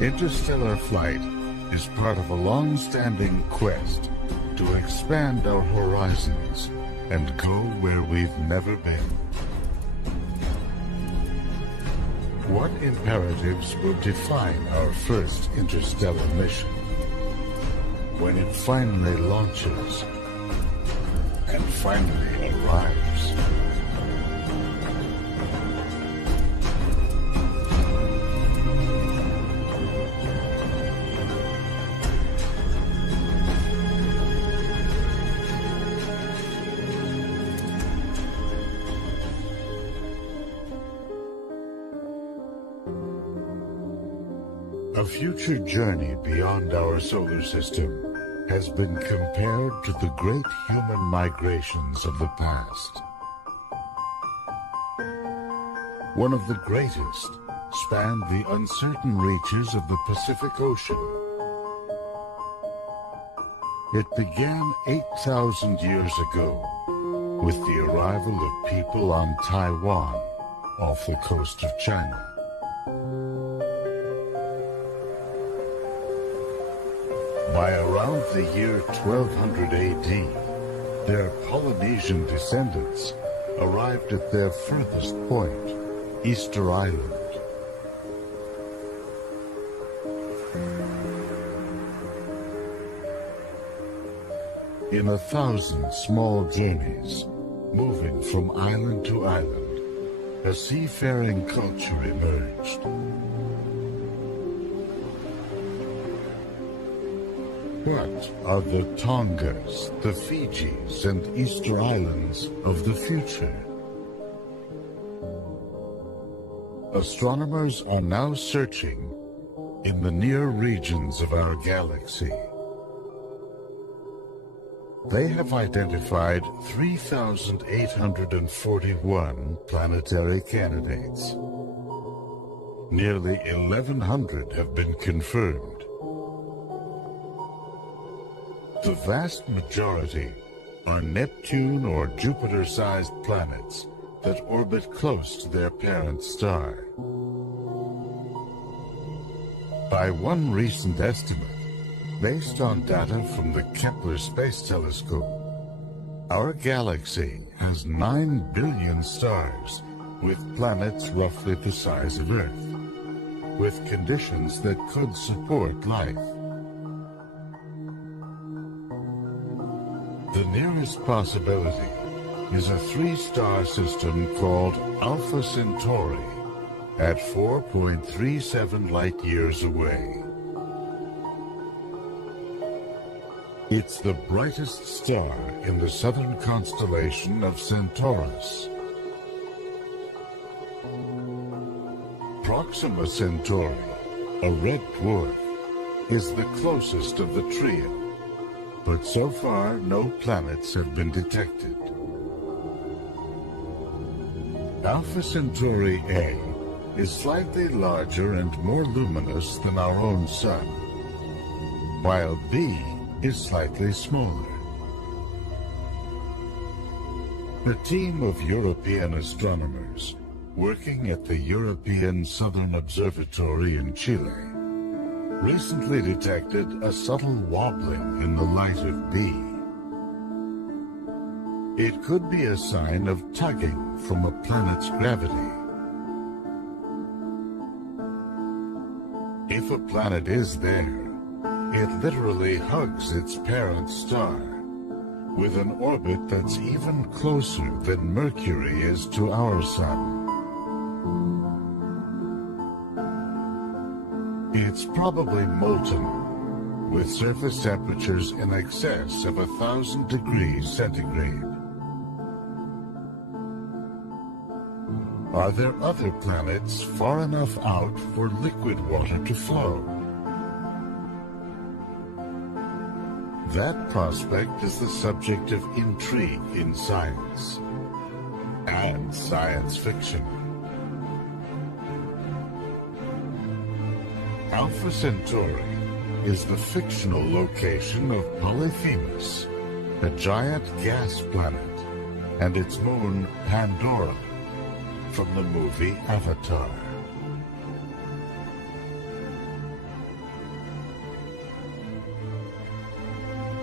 Interstellar flight is part of a long-standing quest to expand our horizons and go where we've never been. What imperatives will define our first interstellar mission when it finally launches and finally arrives? A future journey beyond our solar system has been compared to the great human migrations of the past. One of the greatest spanned the uncertain reaches of the Pacific Ocean. It began 8,000 years ago with the arrival of people on Taiwan off the coast of China. By around the year 1200 AD, their Polynesian descendants arrived at their furthest point, Easter Island. In 1,000 small journeys, moving from island to island, a seafaring culture emerged. What are the Tongas, the Fijis, and Easter Islands of the future? Astronomers are now searching in the near regions of our galaxy. They have identified 3,841 planetary candidates. Nearly 1,100 have been confirmed. The vast majority are Neptune or Jupiter-sized planets that orbit close to their parent star. By one recent estimate, based on data from the Kepler Space Telescope, our galaxy has 9 billion stars with planets roughly the size of Earth, with conditions that could support life. The nearest possibility is a 3-star system called Alpha Centauri at 4.37 light-years away. It's the brightest star in the southern constellation of Centaurus. Proxima Centauri, a red dwarf, is the closest of the trio. But so far, no planets have been detected. Alpha Centauri A is slightly larger and more luminous than our own Sun, while B is slightly smaller. A team of European astronomers working at the European Southern Observatory in Chile recently detected a subtle wobbling in the light of B. It could be a sign of tugging from a planet's gravity. If a planet is there, it literally hugs its parent star, with an orbit that's even closer than Mercury is to our Sun. It's probably molten, with surface temperatures in excess of 1,000 degrees centigrade. Are there other planets far enough out for liquid water to flow? That prospect is the subject of intrigue in science and science fiction. Alpha Centauri is the fictional location of Polyphemus, a giant gas planet, and its moon Pandora, from the movie Avatar.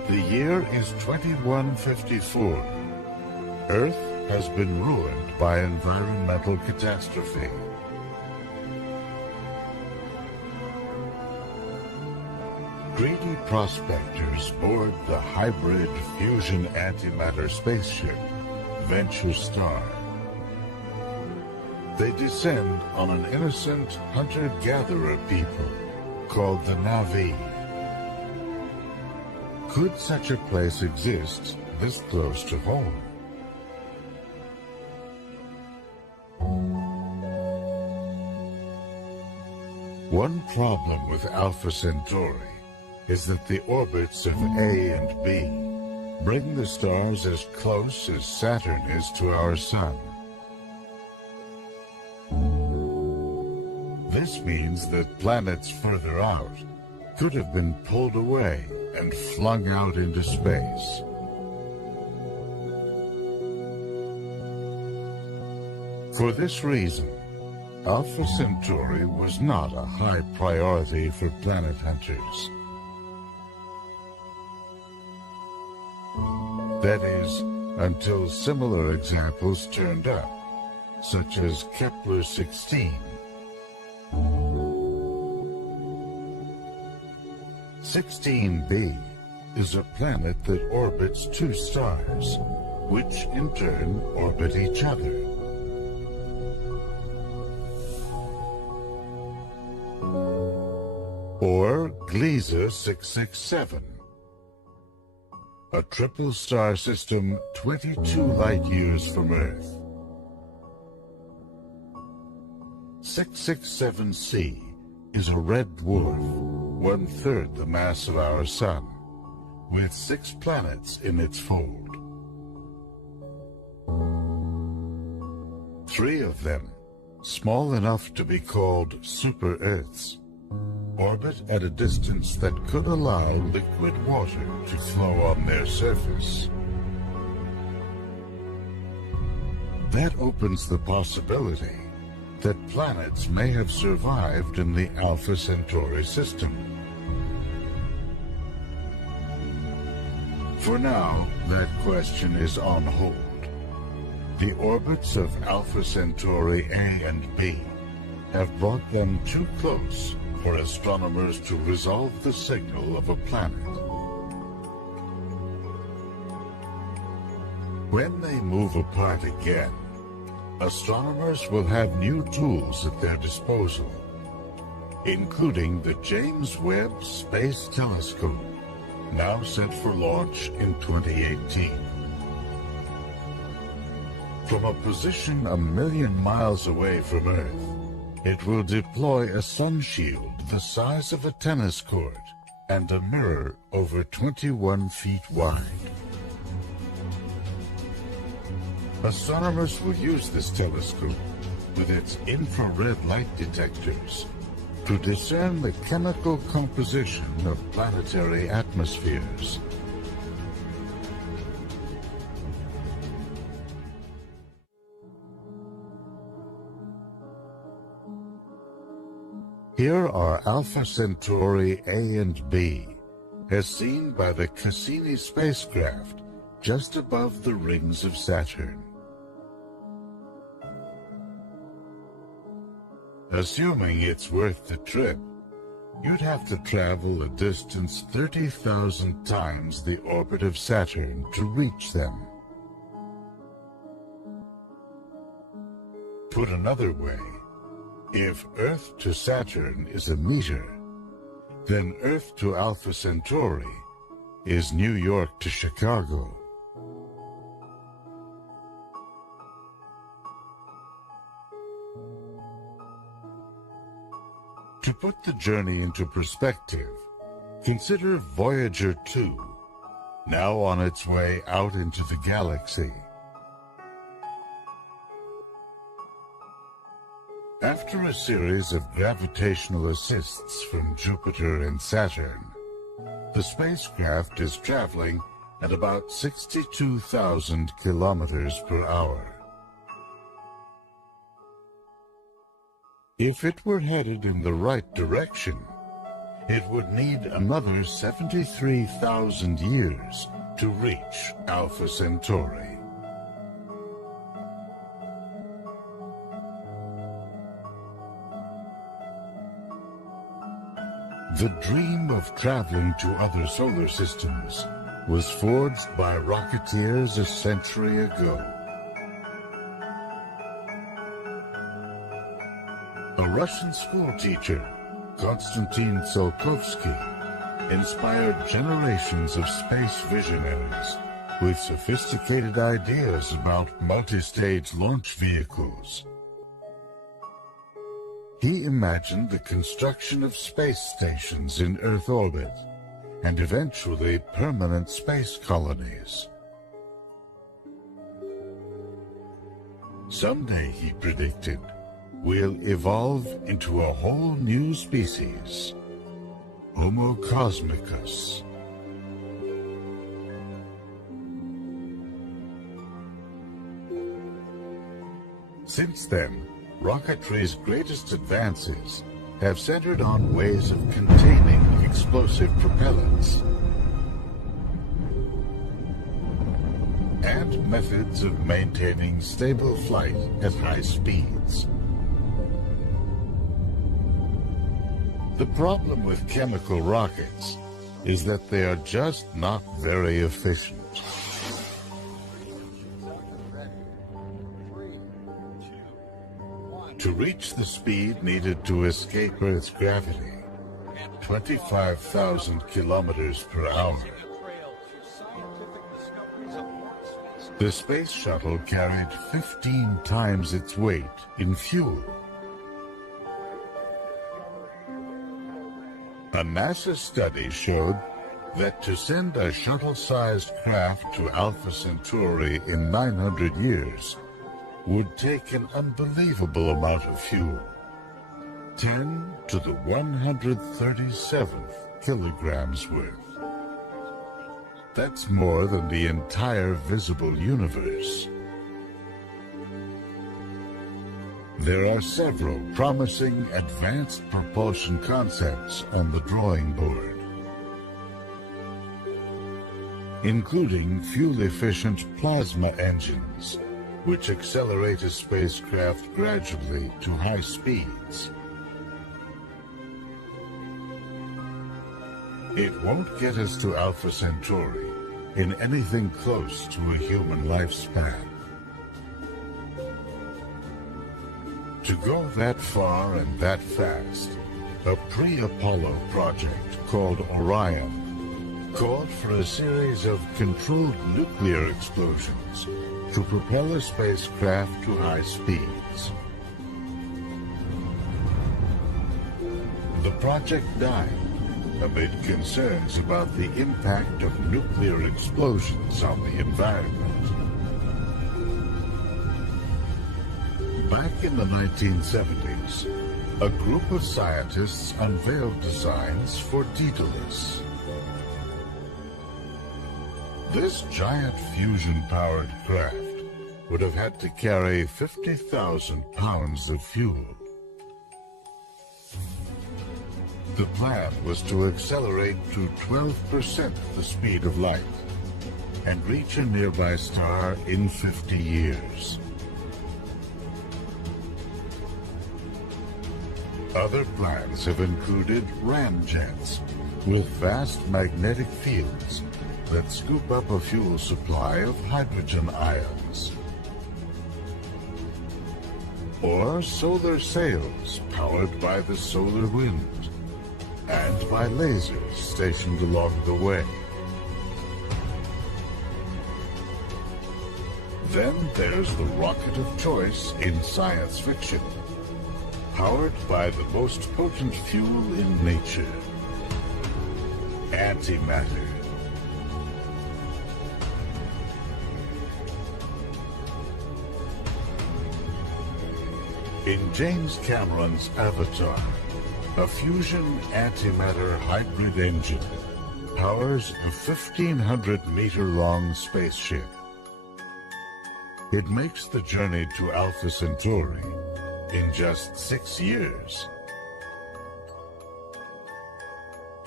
The year is 2154. Earth has been ruined by environmental catastrophe. Greedy prospectors board the hybrid fusion antimatter spaceship, Venture Star. They descend on an innocent hunter-gatherer people called the Na'vi. Could such a place exist this close to home? One problem with Alpha Centauri is that the orbits of A and B bring the stars as close as Saturn is to our Sun. This means that planets further out could have been pulled away and flung out into space. For this reason, Alpha Centauri was not a high priority for planet hunters. That is, until similar examples turned up, such as Kepler-16. 16b is a planet that orbits two stars, which in turn orbit each other. Or Gliese 667, a triple star system 22 light-years from Earth. 667c is a red dwarf, one-third the mass of our Sun, with 6 planets in its fold. 3 of them, small enough to be called super-Earths, orbit at a distance that could allow liquid water to flow on their surface. That opens the possibility that planets may have survived in the Alpha Centauri system. For now, that question is on hold. The orbits of Alpha Centauri A and B have brought them too close for astronomers to resolve the signal of a planet. When they move apart again, astronomers will have new tools at their disposal, including the James Webb Space Telescope, now set for launch in 2018. From a position 1 million miles away from Earth, it will deploy a sun shield the size of a tennis court and a mirror over 21 feet wide. Astronomers will use this telescope with its infrared light detectors to discern the chemical composition of planetary atmospheres. Here are Alpha Centauri A and B, as seen by the Cassini spacecraft just above the rings of Saturn. Assuming it's worth the trip, you'd have to travel a distance 30,000 times the orbit of Saturn to reach them. Put another way, if Earth to Saturn is a meter, then Earth to Alpha Centauri is New York to Chicago. To put the journey into perspective, consider Voyager 2, now on its way out into the galaxy. After a series of gravitational assists from Jupiter and Saturn, the spacecraft is traveling at about 62,000 kilometers per hour. If it were headed in the right direction, it would need another 73,000 years to reach Alpha Centauri. The dream of traveling to other solar systems was forged by rocketeers a century ago. A Russian schoolteacher, Konstantin Tsiolkovsky, inspired generations of space visionaries with sophisticated ideas about multi-stage launch vehicles. He imagined the construction of space stations in Earth orbit and eventually permanent space colonies. Someday, he predicted, we'll evolve into a whole new species, Homo cosmicus. Since then, rocketry's greatest advances have centered on ways of containing explosive propellants and methods of maintaining stable flight at high speeds. The problem with chemical rockets is that they are just not very efficient. To reach the speed needed to escape Earth's gravity, 25,000 kilometers per hour, the space shuttle carried 15 times its weight in fuel. A NASA study showed that to send a shuttle-sized craft to Alpha Centauri in 900 years would take an unbelievable amount of fuel, 10 to the 137th kilograms worth. That's more than the entire visible universe. There are several promising advanced propulsion concepts on the drawing board, including fuel-efficient plasma engines, which accelerate a spacecraft gradually to high speeds. It won't get us to Alpha Centauri in anything close to a human lifespan. To go that far and that fast, a pre-Apollo project called Orion called for a series of controlled nuclear explosions to propel a spacecraft to high speeds. The project died amid concerns about the impact of nuclear explosions on the environment. Back in the 1970s, a group of scientists unveiled designs for Daedalus. This giant fusion-powered craft would have had to carry 50,000 pounds of fuel. The plan was to accelerate to 12% the speed of light and reach a nearby star in 50 years. Other plans have included ramjets with vast magnetic fields that scoop up a fuel supply of hydrogen ions, or solar sails powered by the solar wind and by lasers stationed along the way. Then there's the rocket of choice in science fiction, powered by the most potent fuel in nature, antimatter. In James Cameron's Avatar, a fusion antimatter hybrid engine powers a 1,500-meter-long spaceship. It makes the journey to Alpha Centauri in just 6 years.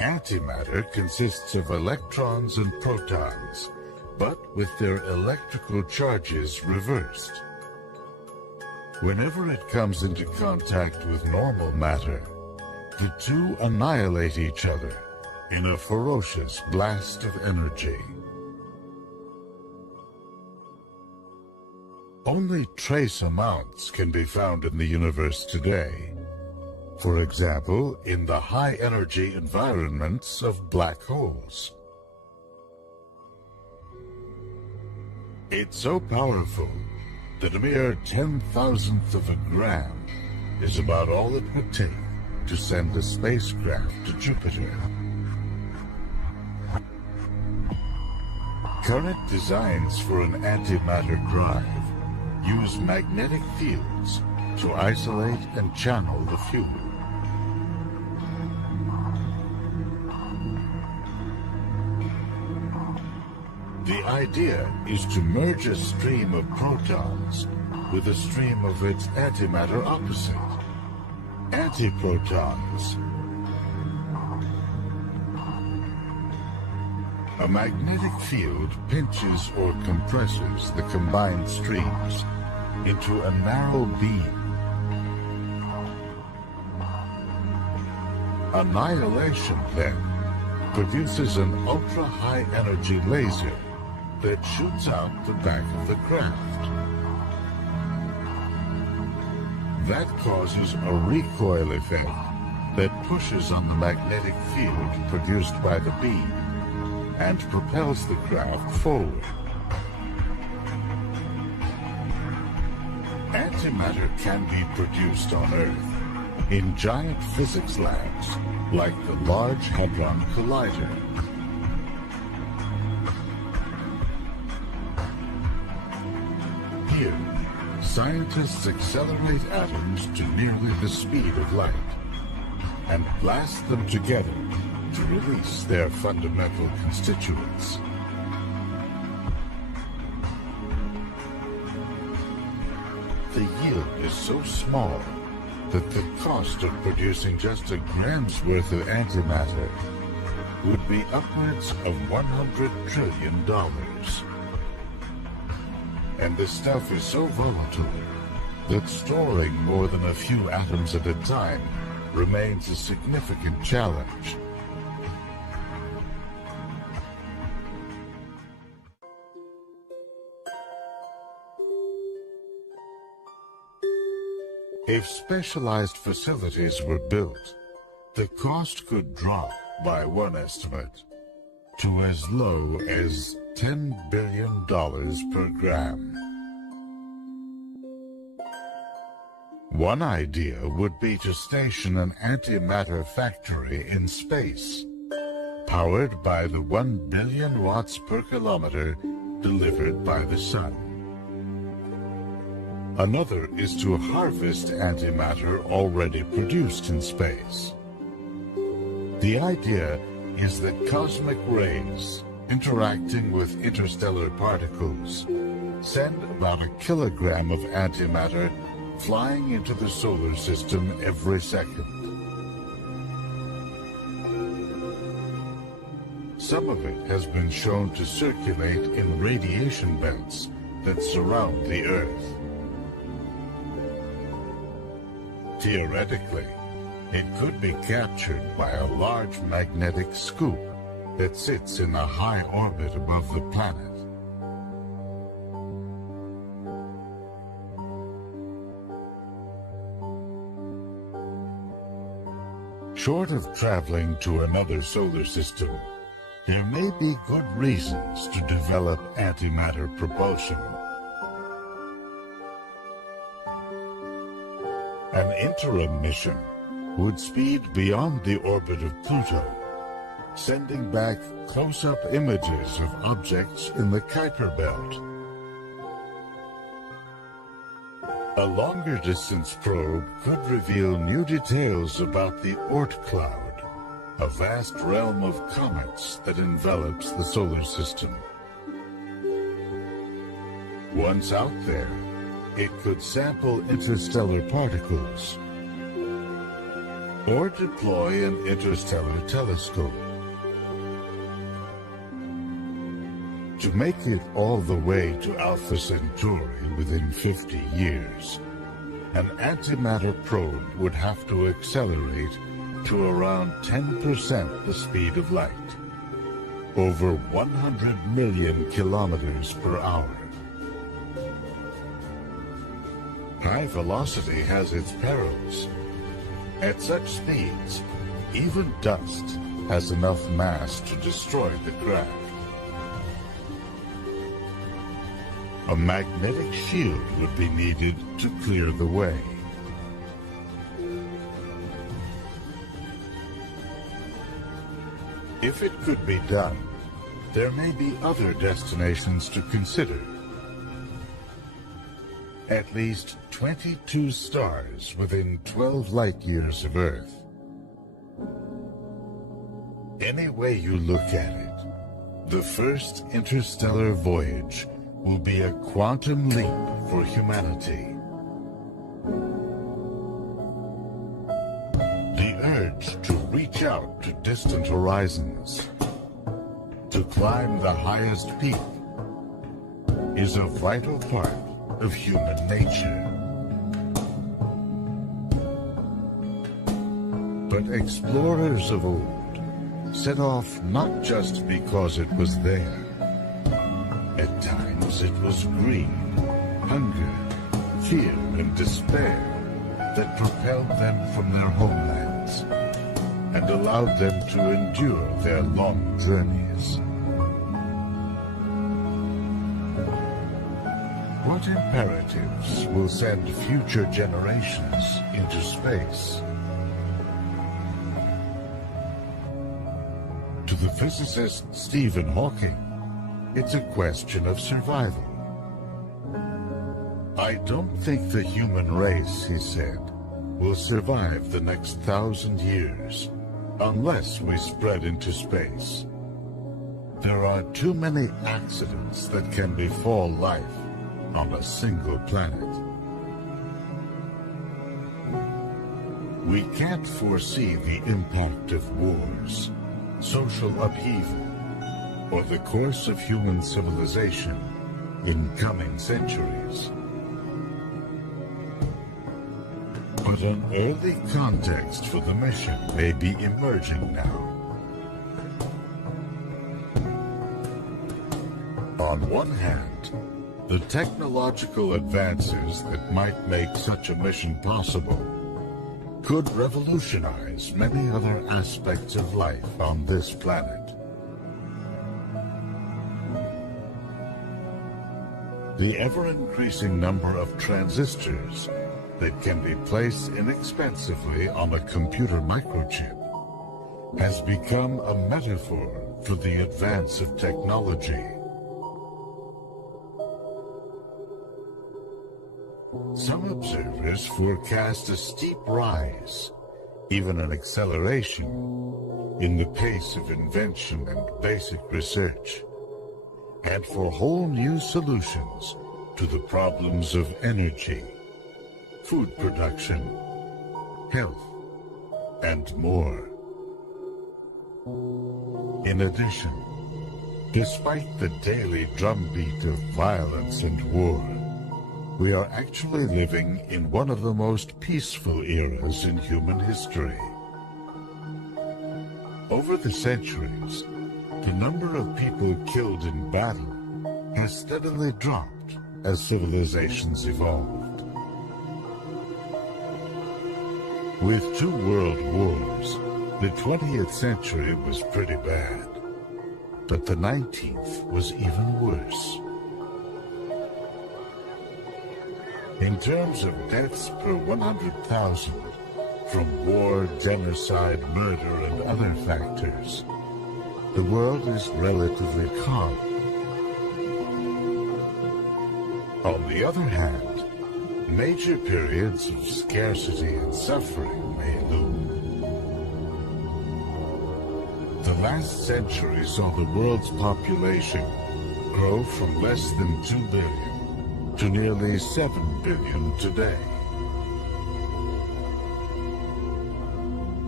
Antimatter consists of electrons and protons, but with their electrical charges reversed. Whenever it comes into contact with normal matter, the two annihilate each other in a ferocious blast of energy. Only trace amounts can be found in the universe today. For example, in the high-energy environments of black holes. It's so powerful that a mere 10,000th of a gram is about all it would take to send a spacecraft to Jupiter. Current designs for an antimatter drive use magnetic fields to isolate and channel the fuel. The idea is to merge a stream of protons with a stream of its antimatter opposite, antiprotons. A magnetic field pinches or compresses the combined streams into a narrow beam. Annihilation, then, produces an ultra-high energy laser that shoots out the back of the craft. That causes a recoil effect that pushes on the magnetic field produced by the beam and propels the craft forward. Antimatter can be produced on Earth in giant physics labs like the Large Hadron Collider. Here, scientists accelerate atoms to nearly the speed of light and blast them together to release their fundamental constituents. The yield is so small that the cost of producing just a gram's worth of antimatter would be upwards of $100 trillion. And the stuff is so volatile that storing more than a few atoms at a time remains a significant challenge. If specialized facilities were built, the cost could drop by one estimate to as low as $10 billion per gram. One idea would be to station an antimatter factory in space, powered by the 1 billion watts per kilometer delivered by the sun. Another is to harvest antimatter already produced in space. The idea is that cosmic rays interacting with interstellar particles send about a kilogram of antimatter flying into the solar system every second. Some of it has been shown to circulate in radiation belts that surround the Earth. Theoretically, it could be captured by a large magnetic scoop that sits in a high orbit above the planet. Short of traveling to another solar system, there may be good reasons to develop antimatter propulsion. An interim mission would speed beyond the orbit of Pluto, sending back close-up images of objects in the Kuiper Belt. A longer-distance probe could reveal new details about the Oort cloud, a vast realm of comets that envelops the solar system. Once out there, it could sample interstellar particles or deploy an interstellar telescope. To make it all the way to Alpha Centauri within 50 years, an antimatter probe would have to accelerate to around 10% the speed of light, over 100 million kilometers per hour. High velocity has its perils. At such speeds, even dust has enough mass to destroy the craft. A magnetic shield would be needed to clear the way. If it could be done, there may be other destinations to consider. At least 22 stars within 12 light-years of Earth. Any way you look at it, the first interstellar voyage will be a quantum leap for humanity. The urge to reach out to distant horizons, to climb the highest peak, is a vital part of human nature. But explorers of old set off not just because it was there. At times it was greed, hunger, fear, and despair that propelled them from their homelands and allowed them to endure their long journeys. What imperatives will send future generations into space? To the physicist Stephen Hawking, it's a question of survival. I don't think the human race, he said, will survive the next 1,000 years unless we spread into space. There are too many accidents that can befall life on a single planet. We can't foresee the impact of wars, social upheaval, or the course of human civilization in coming centuries. But an early context for the mission may be emerging now. On one hand, the technological advances that might make such a mission possible could revolutionize many other aspects of life on this planet. The ever-increasing number of transistors that can be placed inexpensively on a computer microchip has become a metaphor for the advance of technology. Some observers forecast a steep rise, even an acceleration, in the pace of invention and basic research, and for whole new solutions to the problems of energy, food production, health, and more. In addition, despite the daily drumbeat of violence and war, we are actually living in one of the most peaceful eras in human history. Over the centuries, the number of people killed in battle has steadily dropped as civilizations evolved. With 2 world wars, the 20th century was pretty bad, but the 19th was even worse. In terms of deaths per 100,000, from war, genocide, murder, and other factors, the world is relatively calm. On the other hand, major periods of scarcity and suffering may loom. The last century saw the world's population grow from less than 2 billion to nearly 7 billion today.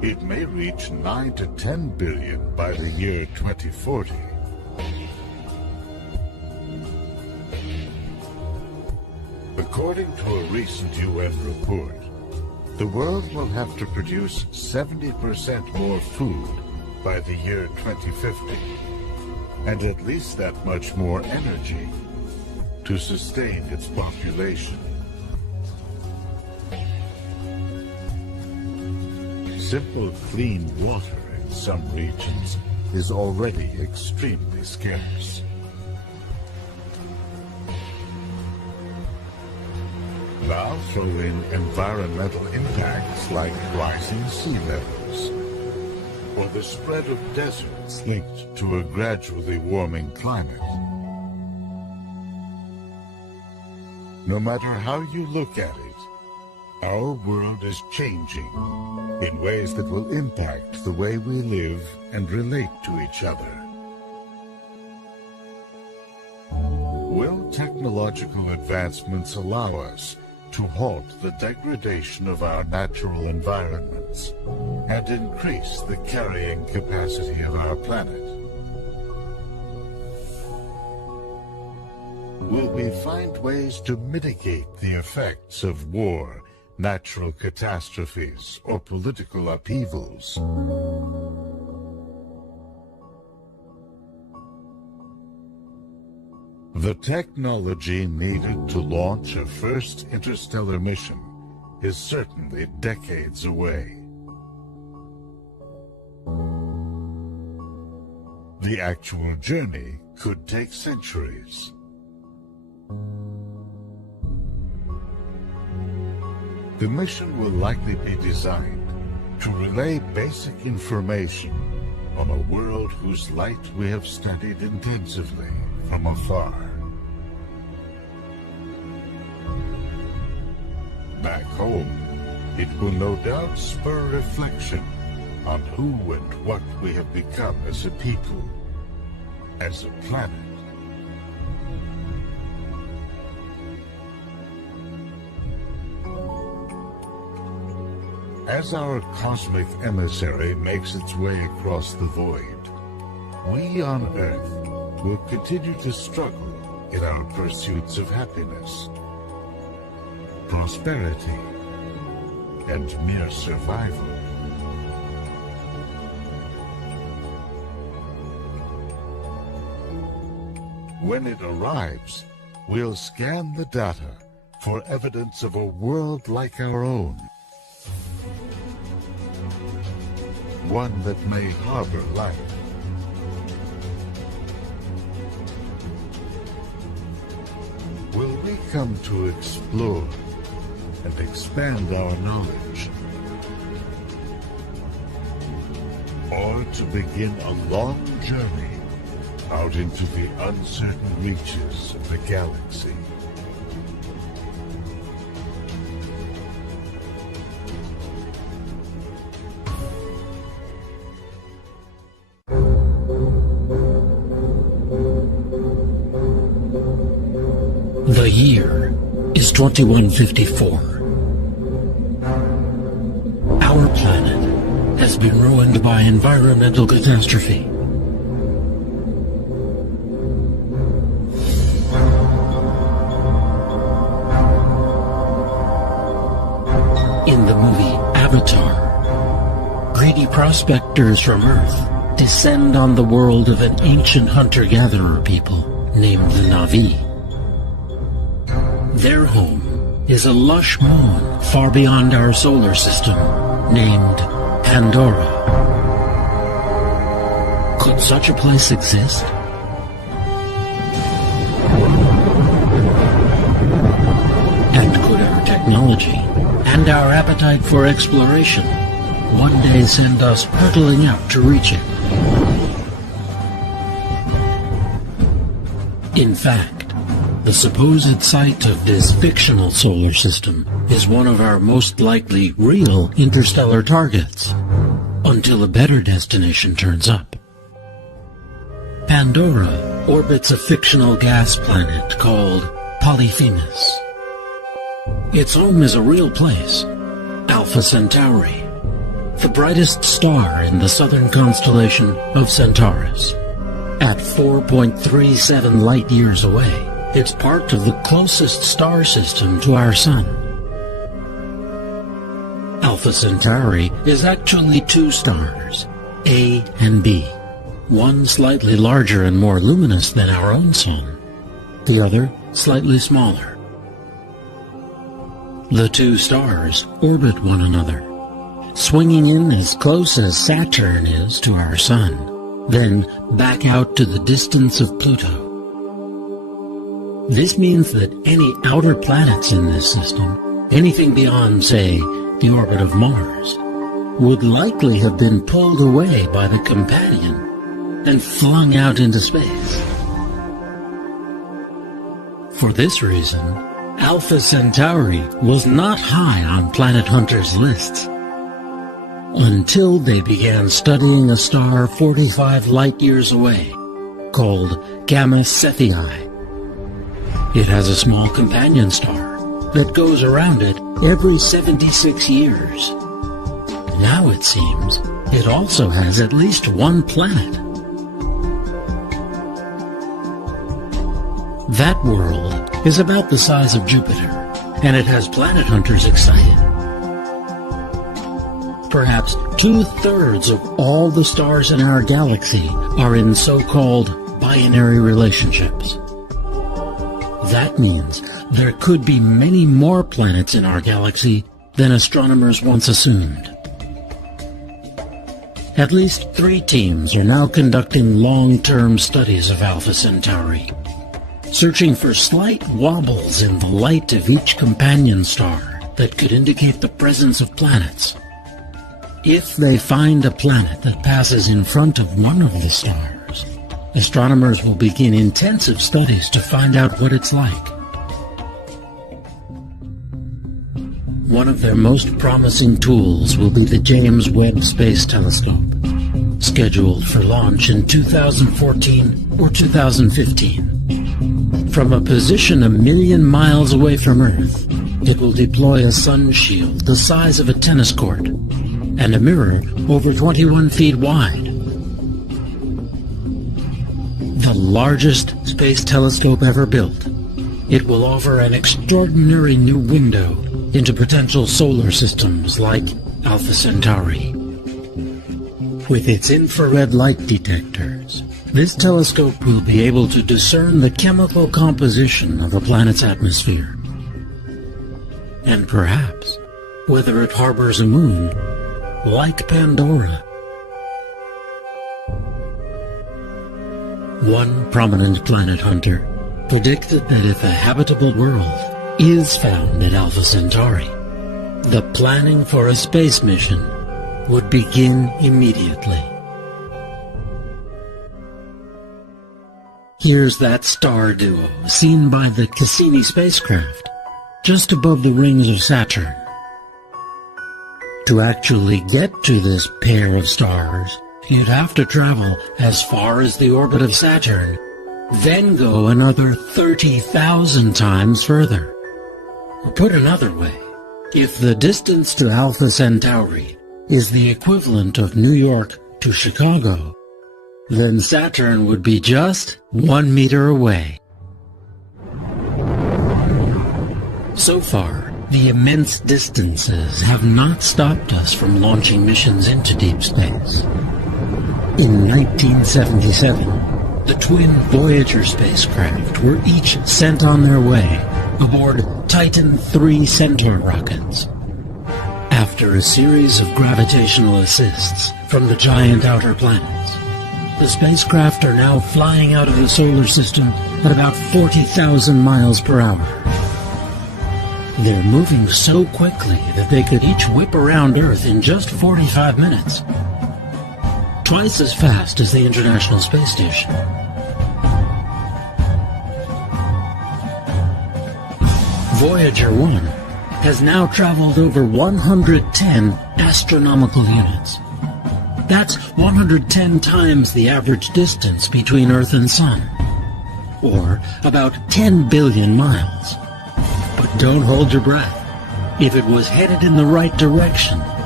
It may reach 9 to 10 billion by the year 2040. According to a recent UN report, the world will have to produce 70% more food by the year 2050, and at least that much more energy to sustain its population. Simple, clean water in some regions is already extremely scarce. Now throw in environmental impacts like rising sea levels, or the spread of deserts linked to a gradually warming climate. No matter how you look at it, our world is changing in ways that will impact the way we live and relate to each other. Will technological advancements allow us to halt the degradation of our natural environments and increase the carrying capacity of our planet? Will we find ways to mitigate the effects of war, natural catastrophes, or political upheavals? The technology needed to launch a first interstellar mission is certainly decades away. The actual journey could take centuries. The mission will likely be designed to relay basic information on a world whose light we have studied intensively from afar. Back home, it will no doubt spur reflection on who and what we have become as a people, as a planet. As our cosmic emissary makes its way across the void, we on Earth will continue to struggle in our pursuits of happiness, prosperity, and mere survival. When it arrives, we'll scan the data for evidence of a world like our own. One that may harbor life. Will we come to explore and expand our knowledge? Or to begin a long journey out into the uncertain reaches of the galaxy? The year is 2154. Our planet has been ruined by environmental catastrophe. In the movie Avatar, greedy prospectors from Earth descend on the world of an ancient hunter-gatherer people named the Na'vi. Their home is a lush moon far beyond our solar system, named Pandora. Could such a place exist? And could our technology and our appetite for exploration one day send us hurtling out to reach it? In fact, the supposed site of this fictional solar system is one of our most likely real interstellar targets, until a better destination turns up. Pandora orbits a fictional gas planet called Polyphemus. Its home is a real place, Alpha Centauri, the brightest star in the southern constellation of Centaurus. At 4.37 light-years away, it's part of the closest star system to our Sun. Alpha Centauri is actually two stars, A and B, one slightly larger and more luminous than our own Sun, the other slightly smaller. The two stars orbit one another, swinging in as close as Saturn is to our Sun, then back out to the distance of Pluto. This means that any outer planets in this system, anything beyond, say, the orbit of Mars, would likely have been pulled away by the companion and flung out into space. For this reason, Alpha Centauri was not high on planet hunters' lists until they began studying a star 45 light-years away called Gamma Cephei. It has a small companion star that goes around it every 76 years. Now it seems it also has at least one planet. That world is about the size of Jupiter, and it has planet hunters excited. Perhaps 2/3 of all the stars in our galaxy are in so-called binary relationships. That means there could be many more planets in our galaxy than astronomers once assumed. At least 3 teams are now conducting long-term studies of Alpha Centauri, searching for slight wobbles in the light of each companion star that could indicate the presence of planets. If they find a planet that passes in front of one of the stars, astronomers will begin intensive studies to find out what it's like. One of their most promising tools will be the James Webb Space Telescope, scheduled for launch in 2014 or 2015. From a position 1,000,000 miles away from Earth, it will deploy a sun shield the size of a tennis court and a mirror over 21 feet wide. The largest space telescope ever built, it will offer an extraordinary new window into potential solar systems like Alpha Centauri. With its infrared light detectors, this telescope will be able to discern the chemical composition of a planet's atmosphere, and perhaps whether it harbors a moon like Pandora. One prominent planet hunter predicted that if a habitable world is found at Alpha Centauri, the planning for a space mission would begin immediately. Here's that star duo seen by the Cassini spacecraft, just above the rings of Saturn. To actually get to this pair of stars, you'd have to travel as far as the orbit of Saturn, then go another 30,000 times further. Or put another way, if the distance to Alpha Centauri is the equivalent of New York to Chicago, then Saturn would be just 1 meter away. So far, the immense distances have not stopped us from launching missions into deep space. In 1977, the twin Voyager spacecraft were each sent on their way aboard Titan III Centaur rockets. After a series of gravitational assists from the giant outer planets, the spacecraft are now flying out of the solar system at about 40,000 miles per hour. They're moving so quickly that they could each whip around Earth in just 45 minutes. Twice as fast as the International Space Station. Voyager 1 has now traveled over 110 astronomical units. That's 110 times the average distance between Earth and Sun, or about 10 billion miles. But don't hold your breath. If it was headed in the right direction,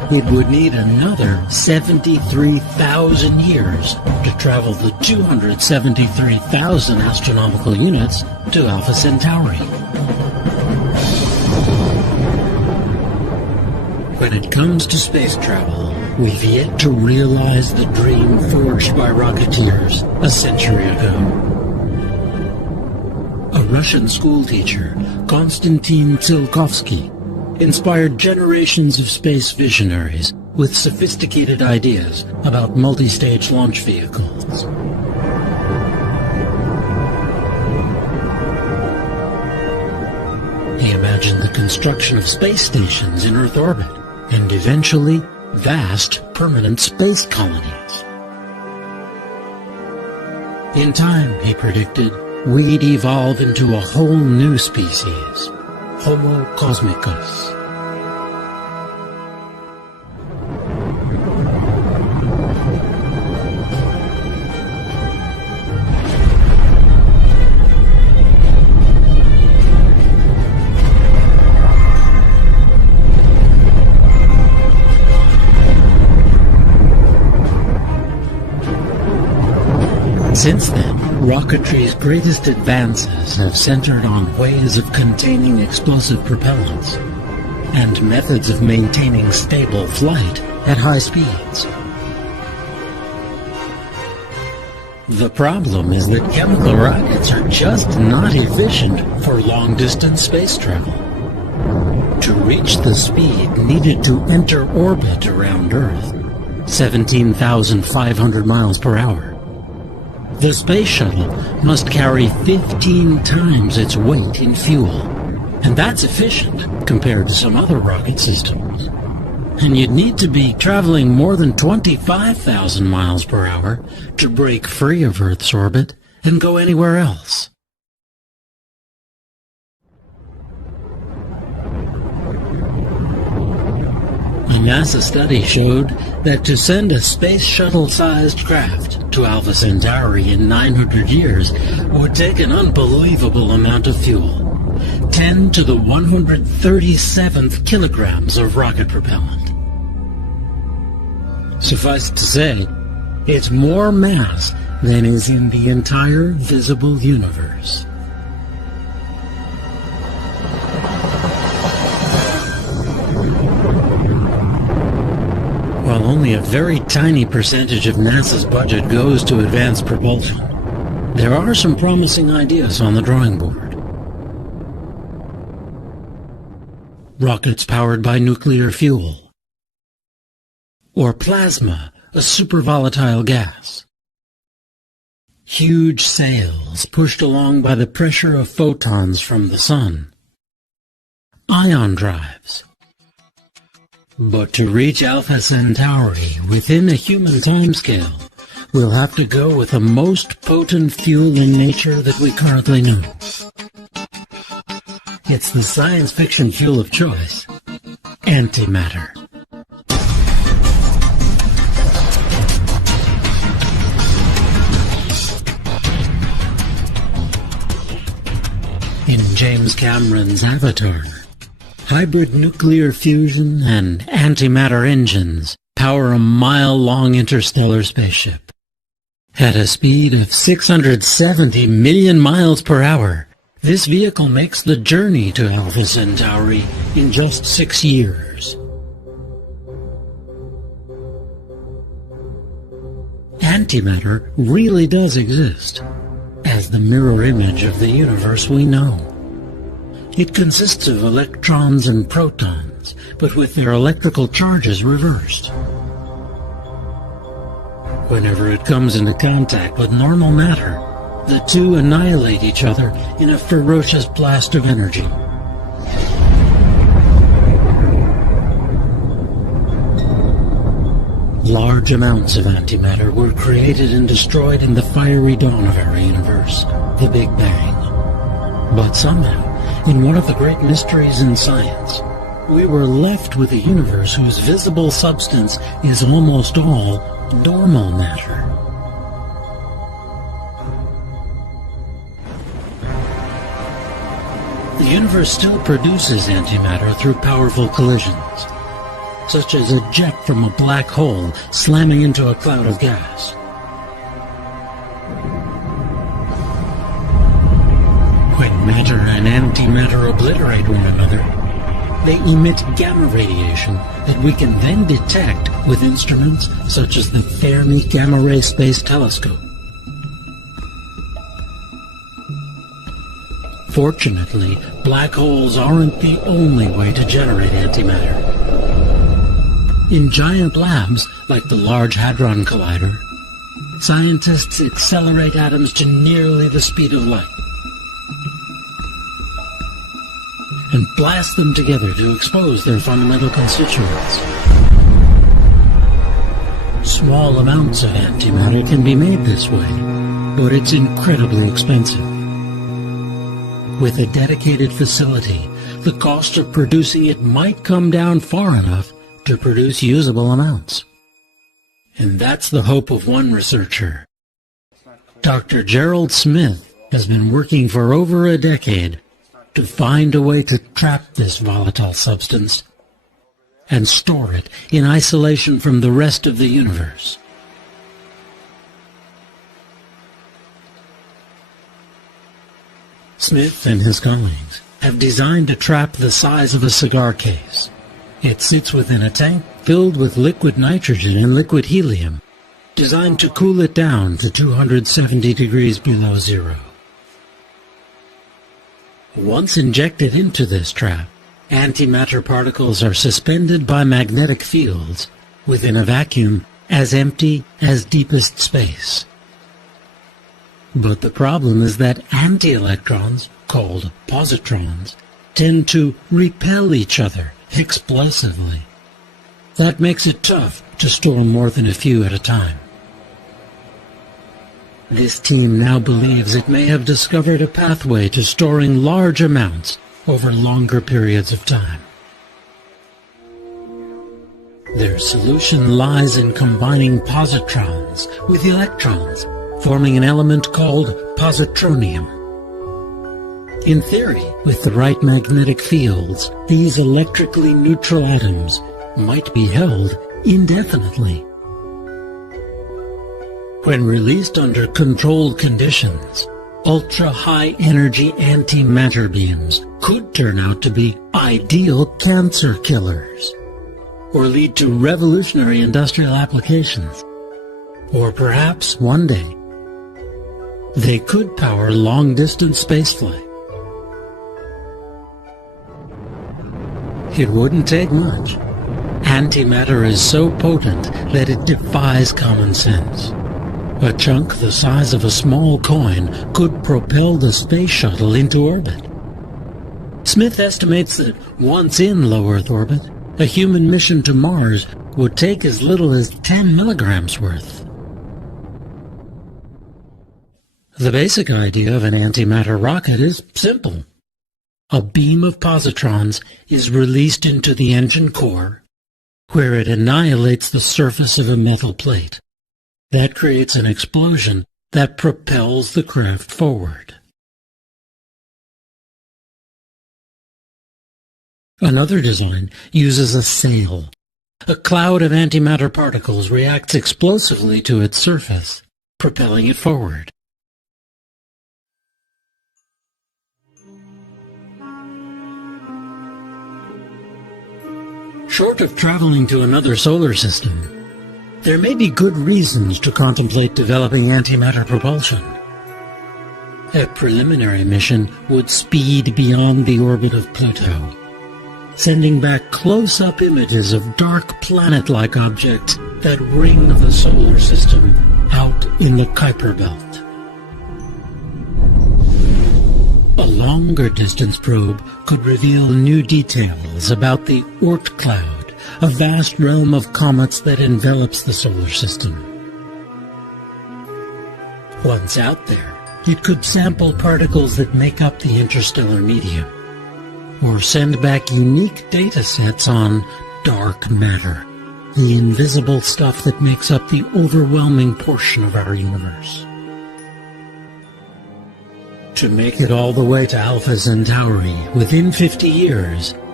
it would need another 73,000 years to travel the 273,000 astronomical units to Alpha Centauri. When it comes to space travel, we've yet to realize the dream forged by rocketeers a century ago. A Russian schoolteacher, Konstantin Tsiolkovsky, inspired generations of space visionaries with sophisticated ideas about multi-stage launch vehicles. He imagined the construction of space stations in Earth orbit, and eventually vast permanent space colonies. In time, he predicted, we'd evolve into a whole new species, Homo cosmicus. Since then, rocketry's greatest advances have centered on ways of containing explosive propellants and methods of maintaining stable flight at high speeds. The problem is that chemical rockets are just not efficient for long-distance space travel. To reach the speed needed to enter orbit around Earth, 17,500 miles per hour, the space shuttle must carry 15 times its weight in fuel, and that's efficient compared to some other rocket systems. And you'd need to be traveling more than 25,000 miles per hour to break free of Earth's orbit and go anywhere else. A NASA study showed that to send a space shuttle-sized craft to Alpha Centauri in 900 years would take an unbelievable amount of fuel, 10 to the 137th kilograms of rocket propellant. Suffice to say, it's more mass than is in the entire visible universe. While only a very tiny percentage of NASA's budget goes to advanced propulsion, there are some promising ideas on the drawing board. Rockets powered by nuclear fuel, or plasma, a supervolatile gas. Huge sails pushed along by the pressure of photons from the sun. Ion drives. But to reach Alpha Centauri within a human timescale, we'll have to go with the most potent fuel in nature that we currently know. It's the science fiction fuel of choice, antimatter. In James Cameron's Avatar, hybrid nuclear fusion and antimatter engines power a mile-long interstellar spaceship. At a speed of 670 million miles per hour, this vehicle makes the journey to Alpha Centauri in just 6 years. Antimatter really does exist, as the mirror image of the universe we know. It consists of electrons and protons, but with their electrical charges reversed. Whenever it comes into contact with normal matter, the two annihilate each other in a ferocious blast of energy. Large amounts of antimatter were created and destroyed in the fiery dawn of our universe, the Big Bang. But somehow, in one of the great mysteries in science, we were left with a universe whose visible substance is almost all normal matter. The universe still produces antimatter through powerful collisions, such as a jet from a black hole slamming into a cloud of gas. When matter and antimatter obliterate one another, they emit gamma radiation that we can then detect with instruments such as the Fermi Gamma Ray Space Telescope. Fortunately, black holes aren't the only way to generate antimatter. In giant labs, like the Large Hadron Collider, scientists accelerate atoms to nearly the speed of light and blast them together to expose their fundamental constituents. Small amounts of antimatter can be made this way, but it's incredibly expensive. With a dedicated facility, the cost of producing it might come down far enough to produce usable amounts. And that's the hope of one researcher. Dr. Gerald Smith has been working for over a decade to find a way to trap this volatile substance and store it in isolation from the rest of the universe. Smith and his colleagues have designed a trap the size of a cigar case. It sits within a tank filled with liquid nitrogen and liquid helium, designed to cool it down to 270 degrees below zero. Once injected into this trap, antimatter particles are suspended by magnetic fields within a vacuum as empty as deepest space. But the problem is that anti-electrons, called positrons, tend to repel each other explosively. That makes it tough to store more than a few at a time. This team now believes it may have discovered a pathway to storing large amounts over longer periods of time. Their solution lies in combining positrons with electrons, forming an element called positronium. In theory, with the right magnetic fields, these electrically neutral atoms might be held indefinitely. When released under controlled conditions, ultra-high energy antimatter beams could turn out to be ideal cancer killers, or lead to revolutionary industrial applications. Or perhaps, one day, they could power long-distance spaceflight. It wouldn't take much. Antimatter is so potent that it defies common sense. A chunk the size of a small coin could propel the space shuttle into orbit. Smith estimates that once in low Earth orbit, a human mission to Mars would take as little as 10 milligrams worth. The basic idea of an antimatter rocket is simple. A beam of positrons is released into the engine core, where it annihilates the surface of a metal plate. That creates an explosion that propels the craft forward. Another design uses a sail. A cloud of antimatter particles reacts explosively to its surface, propelling it forward. Short of traveling to another solar system, there may be good reasons to contemplate developing antimatter propulsion. A preliminary mission would speed beyond the orbit of Pluto, sending back close-up images of dark planet-like objects that ring the solar system out in the Kuiper Belt. A longer distance probe could reveal new details about the Oort cloud, a vast realm of comets that envelops the solar system. Once out there, it could sample particles that make up the interstellar medium, or send back unique data sets on dark matter, the invisible stuff that makes up the overwhelming portion of our universe. To make it all the way to Alpha Centauri within 50 years,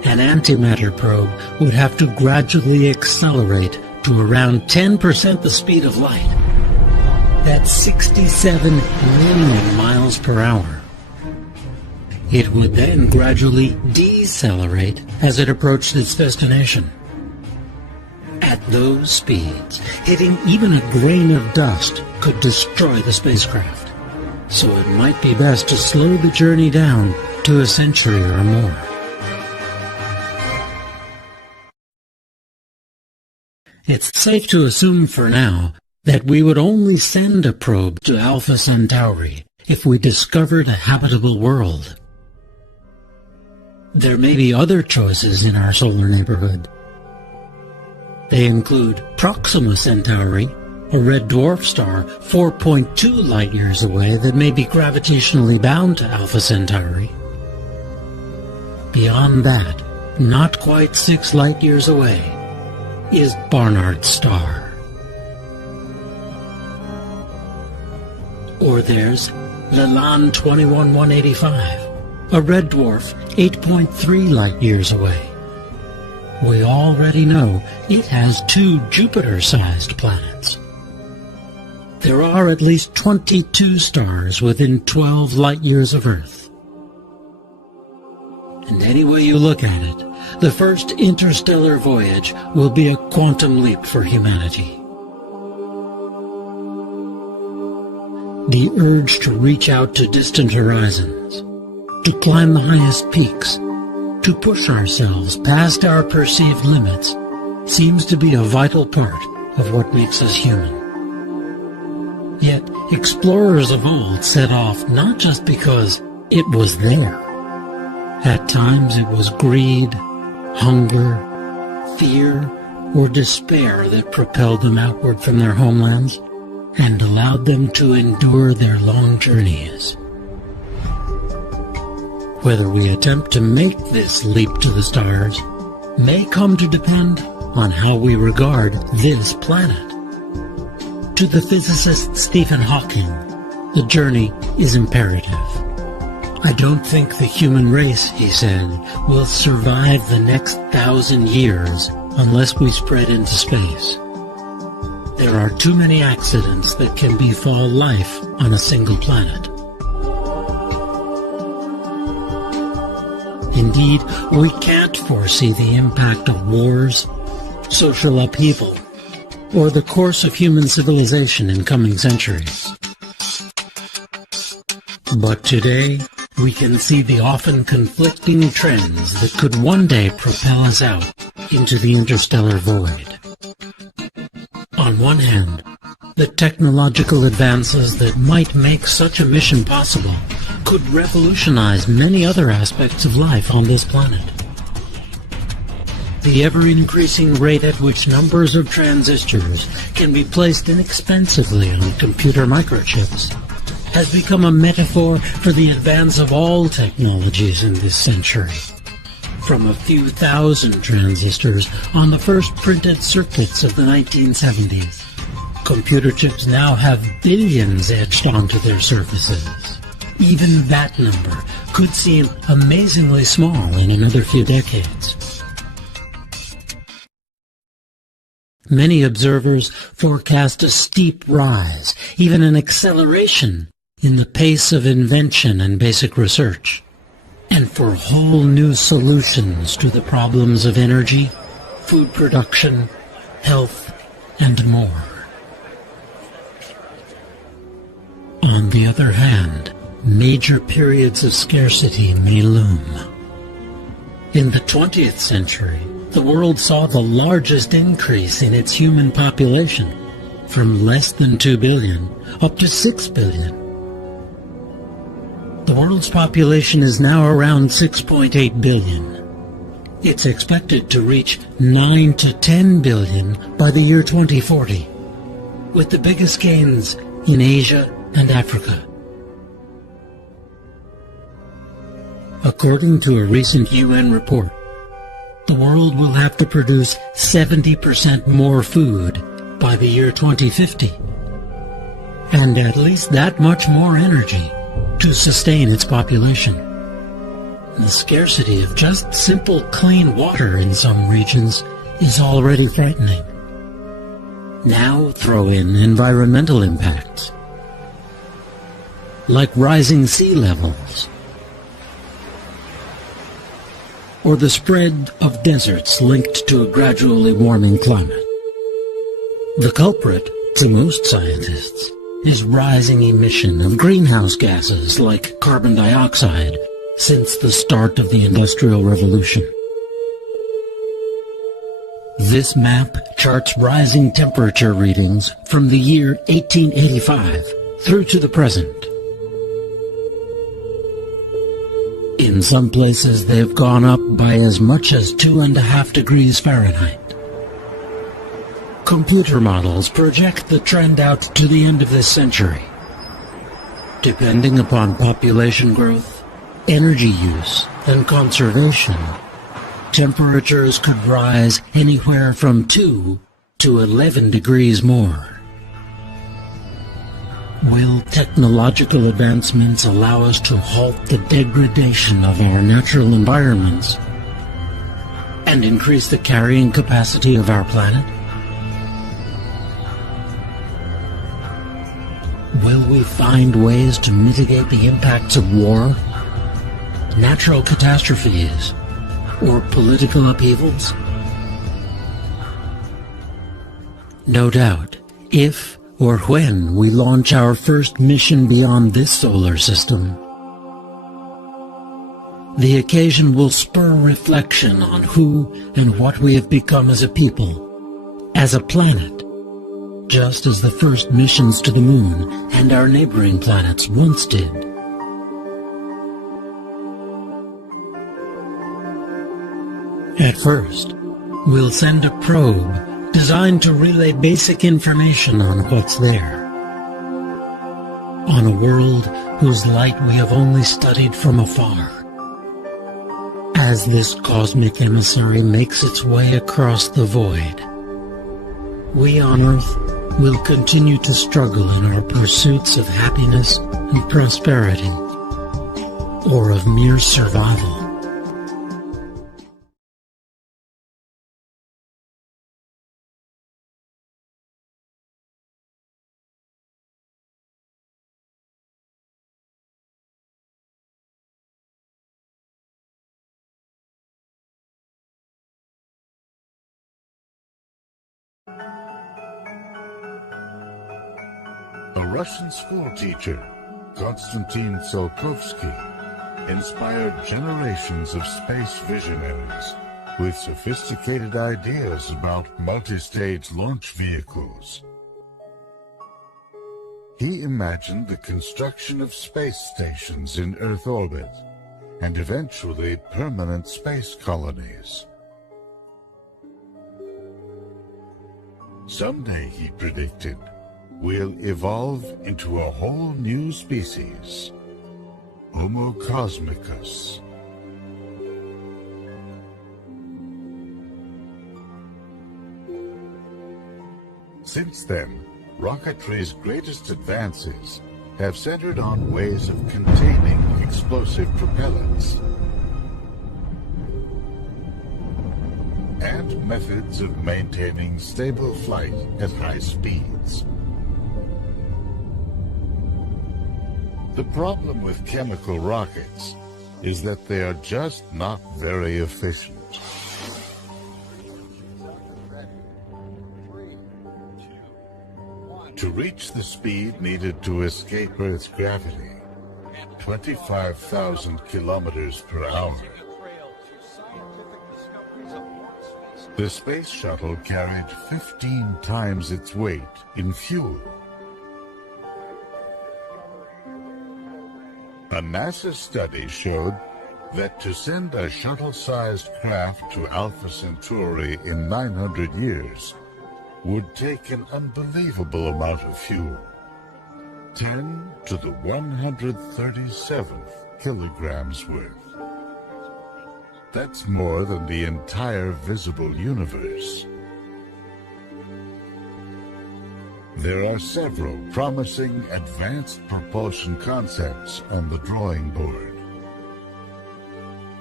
an antimatter probe would have to gradually accelerate to around 10% the speed of light. That's 67 million miles per hour. It would then gradually decelerate as it approached its destination. At those speeds, hitting even a grain of dust could destroy the spacecraft. So it might be best to slow the journey down to a century or more. It's safe to assume for now that we would only send a probe to Alpha Centauri if we discovered a habitable world. There may be other choices in our solar neighborhood. They include Proxima Centauri, a red dwarf star 4.2 light-years away that may be gravitationally bound to Alpha Centauri. Beyond that, not quite 6 light-years away, is Barnard's star. Or there's Leland 21185, a red dwarf 8.3 light-years away. We already know it has 2 Jupiter-sized planets. There are at least 22 stars within 12 light-years of Earth. And any way you look at it, the first interstellar voyage will be a quantum leap for humanity. The urge to reach out to distant horizons, to climb the highest peaks, to push ourselves past our perceived limits, seems to be a vital part of what makes us human. Yet, explorers of old set off not just because it was there. At times it was greed, hunger, fear, or despair that propelled them outward from their homelands and allowed them to endure their long journeys. Whether we attempt to make this leap to the stars may come to depend on how we regard this planet. To the physicist Stephen Hawking, the journey is imperative. I don't think the human race, he said, will survive the next 1,000 years unless we spread into space. There are too many accidents that can befall life on a single planet. Indeed, we can't foresee the impact of wars, social upheaval, or the course of human civilization in coming centuries. But today, we can see the often conflicting trends that could one day propel us out into the interstellar void. On one hand, the technological advances that might make such a mission possible could revolutionize many other aspects of life on this planet. The ever-increasing rate at which numbers of transistors can be placed inexpensively on computer microchips has become a metaphor for the advance of all technologies in this century. From a few thousand transistors on the first printed circuits of the 1970s, computer chips now have billions etched onto their surfaces. Even that number could seem amazingly small in another few decades. Many observers forecast a steep rise, even an acceleration, in the pace of invention and basic research, and for whole new solutions to the problems of energy, food production, health, and more. On the other hand, major periods of scarcity may loom. In the 20th century, the world saw the largest increase in its human population, from less than 2 billion up to 6 billion. The world's population is now around 6.8 billion. It's expected to reach 9 to 10 billion by the year 2040, with the biggest gains in Asia and Africa. According to a recent UN report, the world will have to produce 70% more food by the year 2050, and at least that much more energy to sustain its population. The scarcity of just simple clean water in some regions is already frightening. Now throw in environmental impacts, like rising sea levels, or the spread of deserts linked to a gradually warming climate. The culprit, to most scientists, is rising emission of greenhouse gases like carbon dioxide since the start of the Industrial Revolution. This map charts rising temperature readings from the year 1885 through to the present. In some places they've gone up by as much as 2.5 degrees Fahrenheit. Computer models project the trend out to the end of this century. Depending upon population growth, energy use, and conservation, temperatures could rise anywhere from 2 to 11 degrees more. Will technological advancements allow us to halt the degradation of our natural environments and increase the carrying capacity of our planet? Will we find ways to mitigate the impacts of war, natural catastrophes, or political upheavals? No doubt, if or when we launch our first mission beyond this solar system, the occasion will spur reflection on who and what we have become as a people, as a planet, just as the first missions to the moon and our neighboring planets once did. At first, we'll send a probe designed to relay basic information on what's there, on a world whose light we have only studied from afar. As this cosmic emissary makes its way across the void, we on Earth will continue to struggle in our pursuits of happiness and prosperity, or of mere survival. A Russian schoolteacher, Konstantin Tsiolkovsky, inspired generations of space visionaries with sophisticated ideas about multi-stage launch vehicles. He imagined the construction of space stations in Earth orbit and eventually permanent space colonies. Someday, he predicted, we'll evolve into a whole new species, Homo cosmicus. Since then, rocketry's greatest advances have centered on ways of containing explosive propellants and methods of maintaining stable flight at high speeds. The problem with chemical rockets is that they are just not very efficient. To reach the speed needed to escape Earth's gravity, 25,000 kilometers per hour, the space shuttle carried 15 times its weight in fuel. A NASA study showed that to send a shuttle-sized craft to Alpha Centauri in 900 years would take an unbelievable amount of fuel, 10 to the 137th kilograms worth. That's more than the entire visible universe. There are several promising advanced propulsion concepts on the drawing board.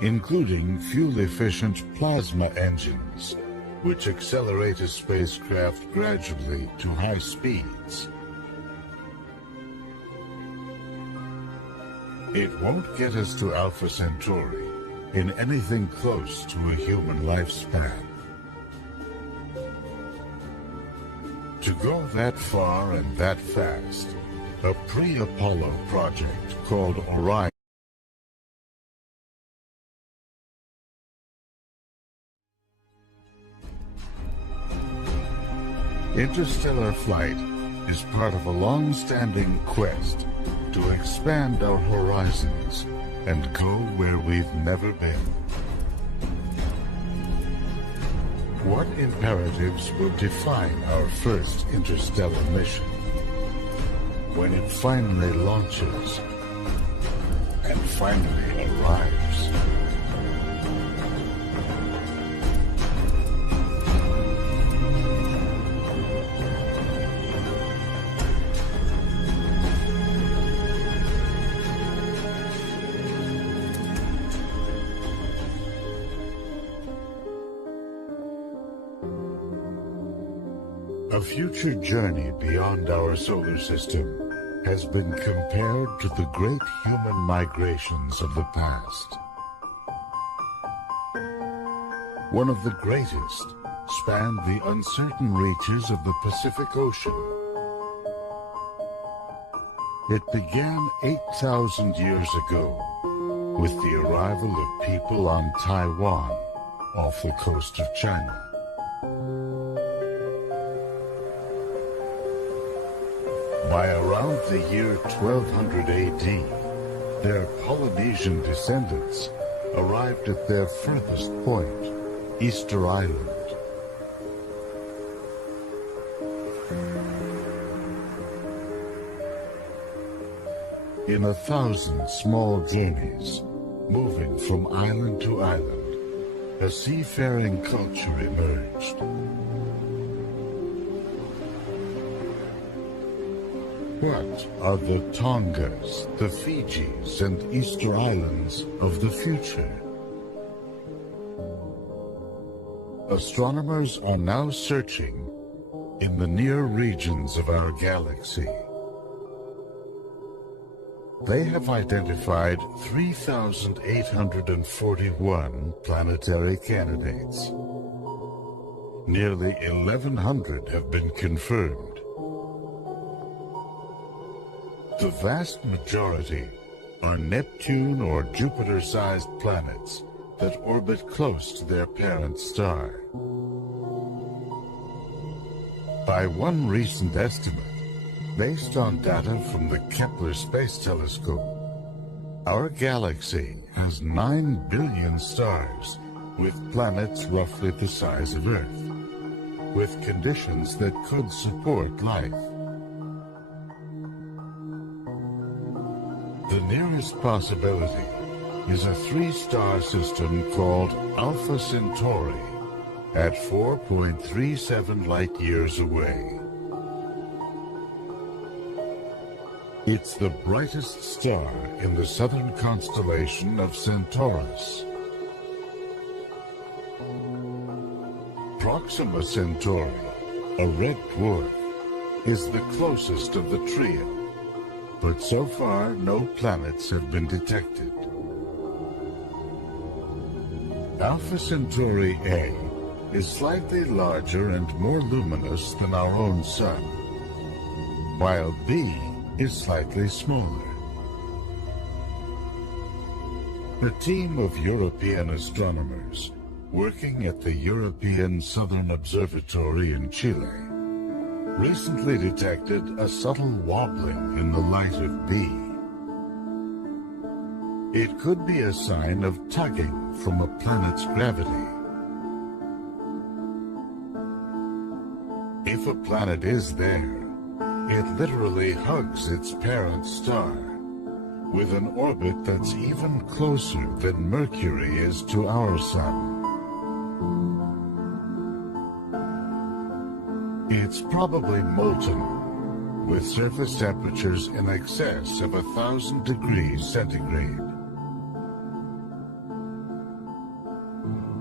including fuel-efficient plasma engines, which accelerate a spacecraft gradually to high speeds. It won't get us to Alpha Centauri in anything close to a human lifespan. To go that far and that fast, a pre-Apollo project called Orion Interstellar flight is part of a long-standing quest to expand our horizons and go where we've never been. What imperatives will define our first interstellar mission when it finally launches and finally arrives? A future journey beyond our solar system has been compared to the great human migrations of the past. One of the greatest spanned the uncertain reaches of the Pacific Ocean. It began 8,000 years ago with the arrival of people on Taiwan off the coast of China. By around the year 1200 AD, their Polynesian descendants arrived at their furthest point, Easter Island. In 1,000 small journeys, moving from island to island, a seafaring culture emerged. What are the Tongas, the Fijis, and Easter Islands of the future? Astronomers are now searching in the near regions of our galaxy. They have identified 3,841 planetary candidates. Nearly 1,100 have been confirmed. The vast majority are Neptune or Jupiter-sized planets that orbit close to their parent star. By one recent estimate, based on data from the Kepler Space Telescope, our galaxy has 9 billion stars with planets roughly the size of Earth, with conditions that could support life. The nearest possibility is a 3-star system called Alpha Centauri at 4.37 light-years away. It's the brightest star in the southern constellation of Centaurus. Proxima Centauri, a red dwarf, is the closest of the trio, but so far no planets have been detected. Alpha Centauri A is slightly larger and more luminous than our own Sun, while B is slightly smaller. A team of European astronomers working at the European Southern Observatory in Chile recently detected a subtle wobbling in the light of B. It could be a sign of tugging from a planet's gravity. If a planet is there, it literally hugs its parent star, with an orbit that's even closer than Mercury is to our Sun. It's probably molten, with surface temperatures in excess of 1,000 degrees centigrade.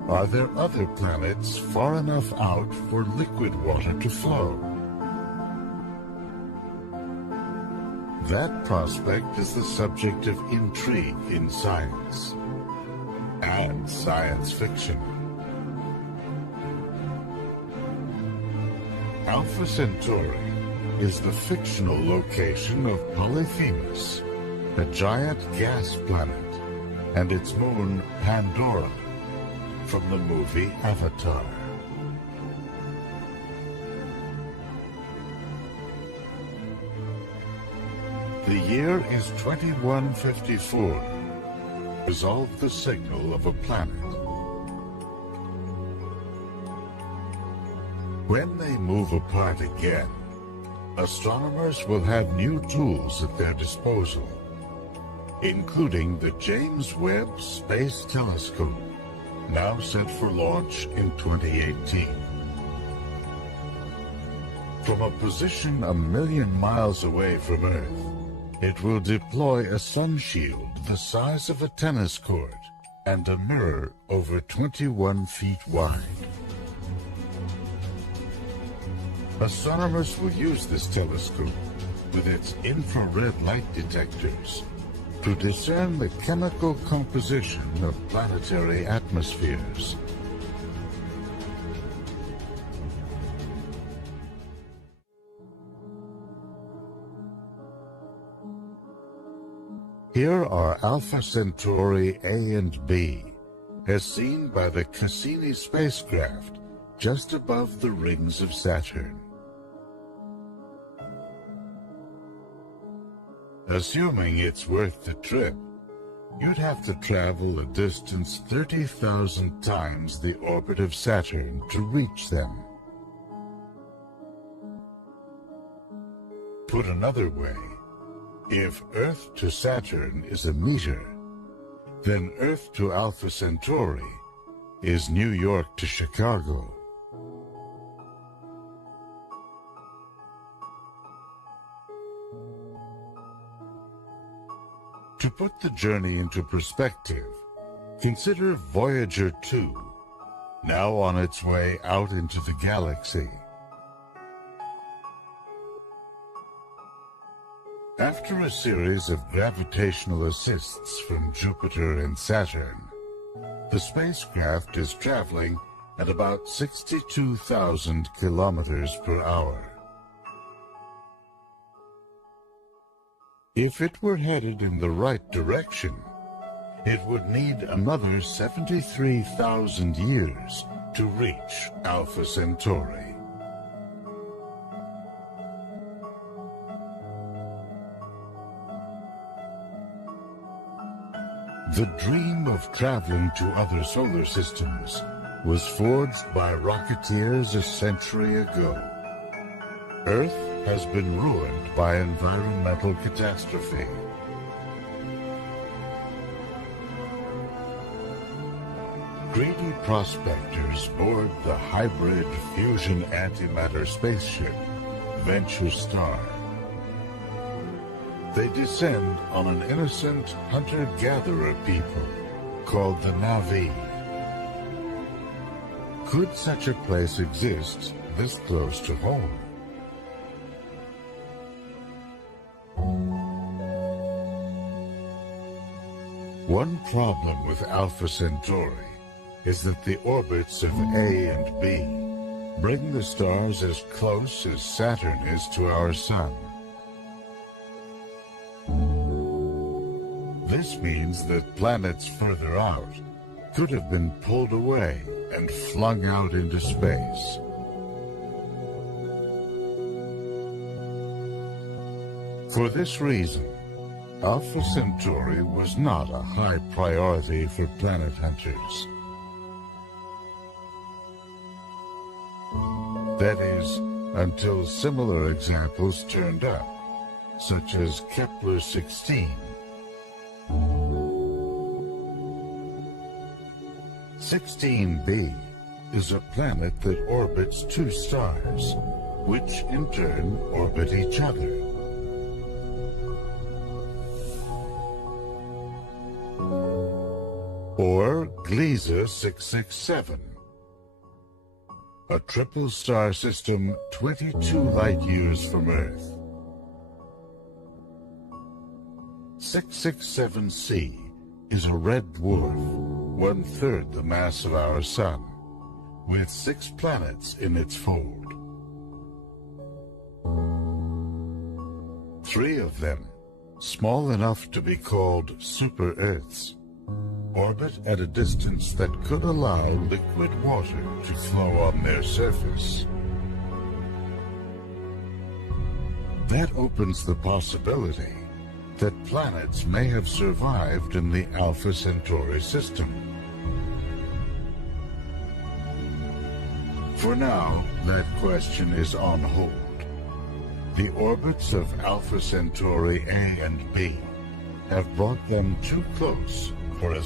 Are there other planets far enough out for liquid water to flow? That prospect is the subject of intrigue in science and science fiction. Alpha Centauri is the fictional location of Polyphemus, a giant gas planet, and its moon Pandora, from the movie Avatar. The year is 2154. Resolve the signal of a planet. When they move apart again, astronomers will have new tools at their disposal, including the James Webb Space Telescope, now set for launch in 2018. From a position 1,000,000 miles away from Earth, it will deploy a sun shield the size of a tennis court and a mirror over 21 feet wide. Astronomers will use this telescope with its infrared light detectors to discern the chemical composition of planetary atmospheres. Here are Alpha Centauri A and B, as seen by the Cassini spacecraft just above the rings of Saturn. Assuming it's worth the trip, you'd have to travel a distance 30,000 times the orbit of Saturn to reach them. Put another way, if Earth to Saturn is a meter, then Earth to Alpha Centauri is New York to Chicago. To put the journey into perspective, consider Voyager 2, now on its way out into the galaxy. After a series of gravitational assists from Jupiter and Saturn, the spacecraft is traveling at about 62,000 kilometers per hour. If it were headed in the right direction, it would need another 73,000 years to reach Alpha Centauri. The dream of traveling to other solar systems was forged by rocketeers a century ago. Earth has been ruined by environmental catastrophe. Greedy prospectors board the hybrid fusion antimatter spaceship, Venture Star. They descend on an innocent hunter-gatherer people called the Na'vi. Could such a place exist this close to home? One problem with Alpha Centauri is that the orbits of A and B bring the stars as close as Saturn is to our Sun. This means that planets further out could have been pulled away and flung out into space. For this reason, Alpha Centauri was not a high priority for planet hunters. That is, until similar examples turned up, such as Kepler-16. 16b is a planet that orbits two stars, which in turn orbit each other. Or Gliese 667, a triple star system 22 light-years from Earth. 667c is a red dwarf, 1/3 the mass of our Sun, with 6 planets in its fold. 3 of them, small enough to be called super-Earths, orbit at a distance that could allow liquid water to flow on their surface. That opens the possibility that planets may have survived in the Alpha Centauri system. For now, that question is on hold. The orbits of Alpha Centauri A and B have brought them too close for a